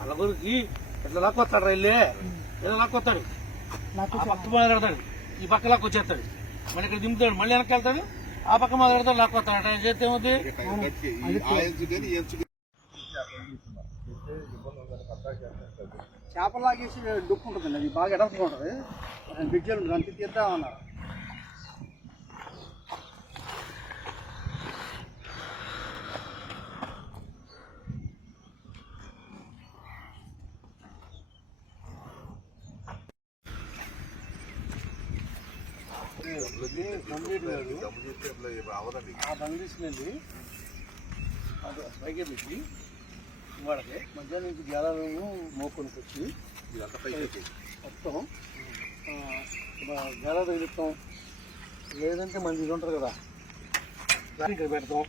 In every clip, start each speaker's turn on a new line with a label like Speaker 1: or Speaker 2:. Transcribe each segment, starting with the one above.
Speaker 1: నలుగురికి ఇట్లా లాక్కొస్తాడు రైల్లే ఇలా లాక్కొస్తాడు ఆ పక్క మొదలెడతాడు ఈ పక్క లాక్కొచ్చేస్తాడు మళ్ళీ ఇక్కడ దింపుతాడు మళ్ళీ వెనక్కి వెళ్తాడు ఆ పక్క మొదలెడతాడు లాక్కొస్తాడు అట్లా చేస్తే ఏమవుతుంది
Speaker 2: చేపలు లాగేసి డుక్కు ఉంటుంది అది బాగా ఎడపగా ఉంటుంది. బిడ్జలు అంత తీద్దామన్నారు ఆ బండి తీసుకెళ్ళి పైకి పెట్టి వాడికి మధ్యాహ్నం నుంచి గేలాలను మోకొనికి వచ్చి మొత్తం గేలా తగిలిస్తాం లేదంటే మంది ఇది ఉంటారు కదా
Speaker 1: దాన్ని ఇక్కడ పెడతాం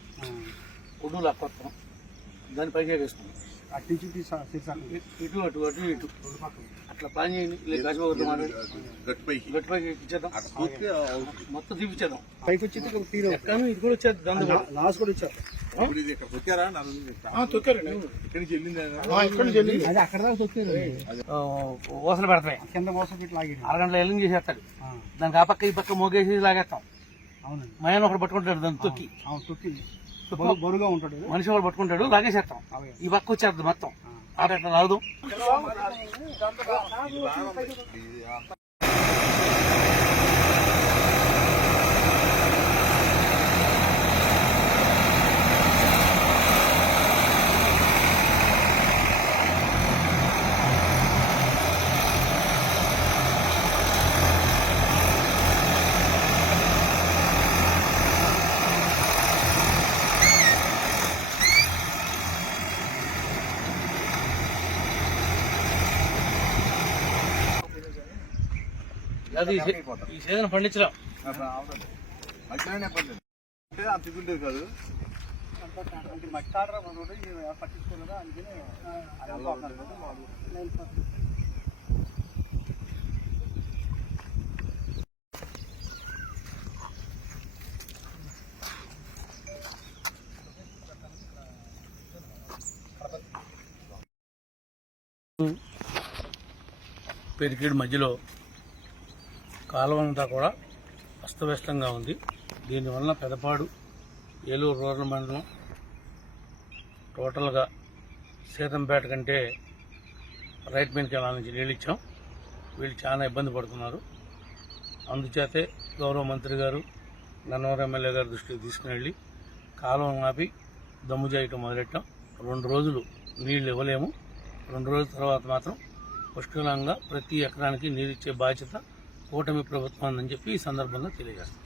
Speaker 1: ఒడ్డు లాక్కొస్తాం దాన్ని పైకి వేస్తాం
Speaker 2: అటు నుంచి
Speaker 1: ఇటు అటు అటు ఇటు. అట్లా పని చేయండి. లేదు మొత్తం చూపించేద్దాం
Speaker 2: పైకి వచ్చి తీరు.
Speaker 1: కానీ ఇది కూడా వచ్చేది? దాని
Speaker 2: లాస్ట్ కూడా ఇచ్చారు
Speaker 3: ఇప్పుడు ఇది ఇక్కడ తొక్కారా? నలుగురు
Speaker 1: తొక్కారండి
Speaker 3: ఇక్కడి నుంచి వెళ్ళింది
Speaker 1: ఇక్కడ నుంచి వెళ్ళి
Speaker 2: అది అక్కడ దాకా
Speaker 1: ఓసలు పెడతాయి.
Speaker 2: కింద మోసం ఇట్లా ఆగి
Speaker 1: అరగంటలో ఎల్లింగ్ చేసేస్తాడు. దానికి ఆ పక్క ఈ పక్క మోగేసి లాగేస్తాం.
Speaker 2: అవునండి.
Speaker 1: మయాన్ ఒకటి పట్టుకుంటాడు దాన్ని తొక్కి.
Speaker 2: అవును తొక్కి బరువుగా ఉంటాడు
Speaker 1: మనిషి ఒకటి పట్టుకుంటాడు లాగేసేస్తాం. ఈ పక్క వచ్చేస్తుంది మొత్తం. ఆట లాగుదాం అది ఈ సీజన్ పండించడం
Speaker 3: అంత ఉండేది కాదు.
Speaker 2: మట్టి పట్టించుకోలేదా? అందుకని ప-
Speaker 1: పెరికేడు మధ్యలో కాలువ అంతా కూడా అస్తవ్యస్తంగా ఉంది. దీనివల్ల పెదపాడు ఏలూరు రూరల్ మండలం టోటల్గా సీతంపేట కంటే రైట్ మెయిన్ కెనాల్ నుంచి నీళ్ళు ఇచ్చాం. వీళ్ళు చాలా ఇబ్బంది పడుతున్నారు. అందుచేతే గౌరవ మంత్రి గారు నన్నవరం ఎమ్మెల్యే గారి దృష్టికి తీసుకుని వెళ్ళి కాలువను ఆపి దమ్ము చేయటం మొదలెట్టాం. రెండు రోజులు నీళ్ళు ఇవ్వలేము. రెండు రోజుల తర్వాత మాత్రం పుష్కలంగా ప్రతి ఎకరానికి నీరిచ్చే బాధ్యత కూటమి ప్రభుత్వం అని చెప్పి ఈ సందర్భంగా తెలియజేస్తాం.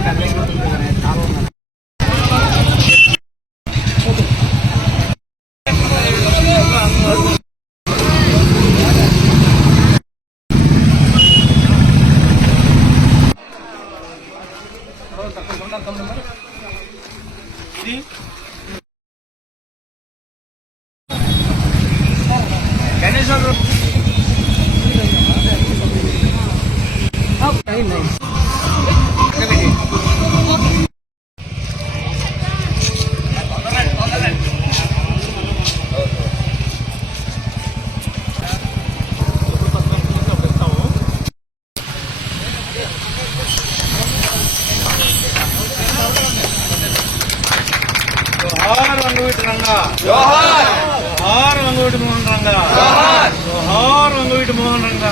Speaker 4: వెళ్ళాలి
Speaker 1: జోహార్ వంగవీటి రంగా జోహార్ జోహార్ వంగవీటి మోహన్ రంగా జోహార్ జోహార్ వంగవీటి మోహన్ రంగా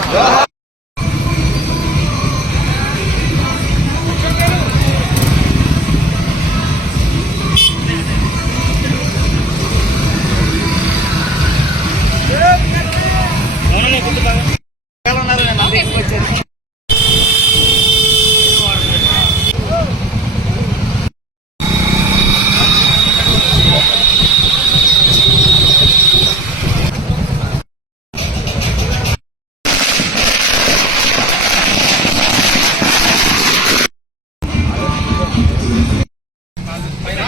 Speaker 1: ఉన్నారు నేను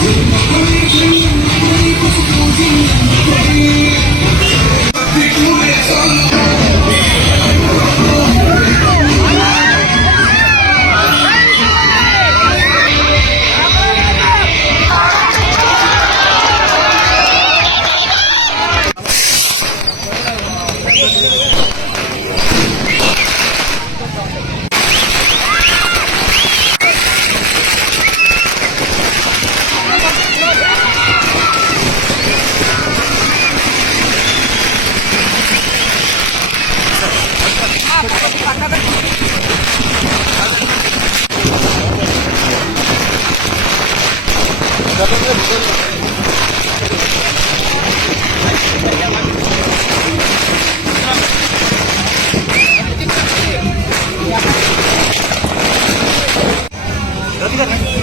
Speaker 1: Thank you. Gracias.